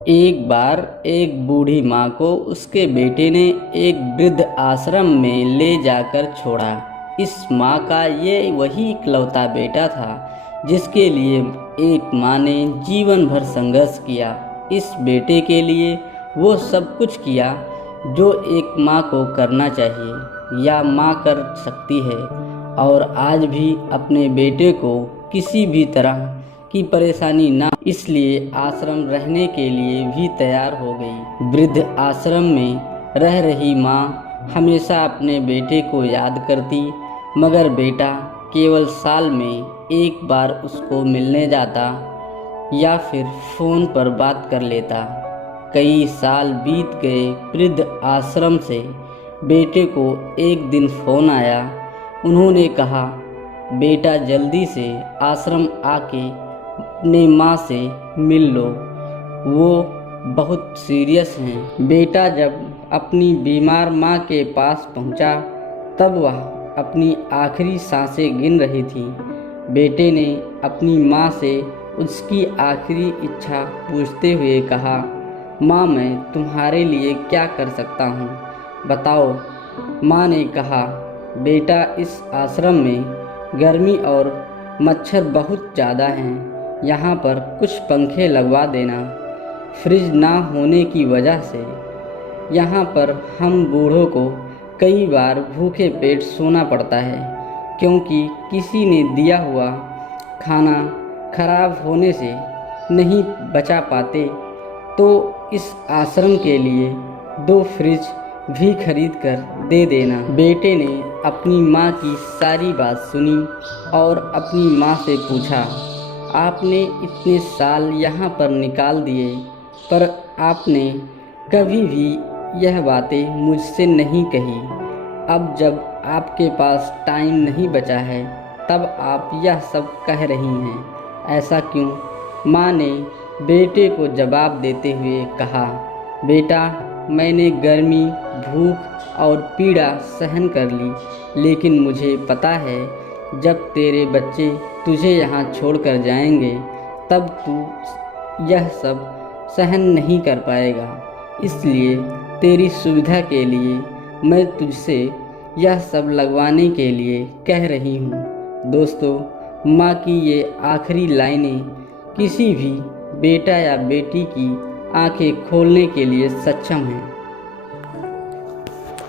एक बार एक बूढ़ी माँ को उसके बेटे ने एक वृद्ध आश्रम में ले जाकर छोड़ा। इस माँ का ये वही इकलौता बेटा था जिसके लिए एक माँ ने जीवन भर संघर्ष किया। इस बेटे के लिए वो सब कुछ किया जो एक माँ को करना चाहिए या माँ कर सकती है, और आज भी अपने बेटे को किसी भी तरह की परेशानी ना, इसलिए आश्रम रहने के लिए भी तैयार हो गई। वृद्ध आश्रम में रह रही माँ हमेशा अपने बेटे को याद करती, मगर बेटा केवल साल में एक बार उसको मिलने जाता या फिर फ़ोन पर बात कर लेता। कई साल बीत गए। वृद्ध आश्रम से बेटे को एक दिन फ़ोन आया। उन्होंने कहा, बेटा जल्दी से आश्रम आके अपनी माँ से मिल लो, वो बहुत सीरियस हैं। बेटा जब अपनी बीमार माँ के पास पहुँचा तब वह अपनी आखिरी सांसें गिन रही थी। बेटे ने अपनी माँ से उसकी आखिरी इच्छा पूछते हुए कहा, माँ मैं तुम्हारे लिए क्या कर सकता हूँ, बताओ। माँ ने कहा, बेटा इस आश्रम में गर्मी और मच्छर बहुत ज़्यादा हैं, यहाँ पर कुछ पंखे लगवा देना। फ्रिज ना होने की वजह से यहाँ पर हम बूढ़ों को कई बार भूखे पेट सोना पड़ता है, क्योंकि किसी ने दिया हुआ खाना खराब होने से नहीं बचा पाते। तो इस आश्रम के लिए 2 फ्रिज भी खरीद कर दे देना। बेटे ने अपनी माँ की सारी बात सुनी और अपनी माँ से पूछा, आपने इतने साल यहाँ पर निकाल दिए, पर आपने कभी भी यह बातें मुझसे नहीं कही। अब जब आपके पास टाइम नहीं बचा है तब आप यह सब कह रही हैं, ऐसा क्यों? माँ ने बेटे को जवाब देते हुए कहा, बेटा मैंने गर्मी, भूख और पीड़ा सहन कर ली, लेकिन मुझे पता है जब तेरे बच्चे तुझे यहाँ छोड़कर जाएंगे तब तू यह सब सहन नहीं कर पाएगा। इसलिए तेरी सुविधा के लिए मैं तुझसे यह सब लगवाने के लिए कह रही हूँ। दोस्तों, माँ की ये आखिरी लाइनें किसी भी बेटा या बेटी की आंखें खोलने के लिए सक्षम हैं।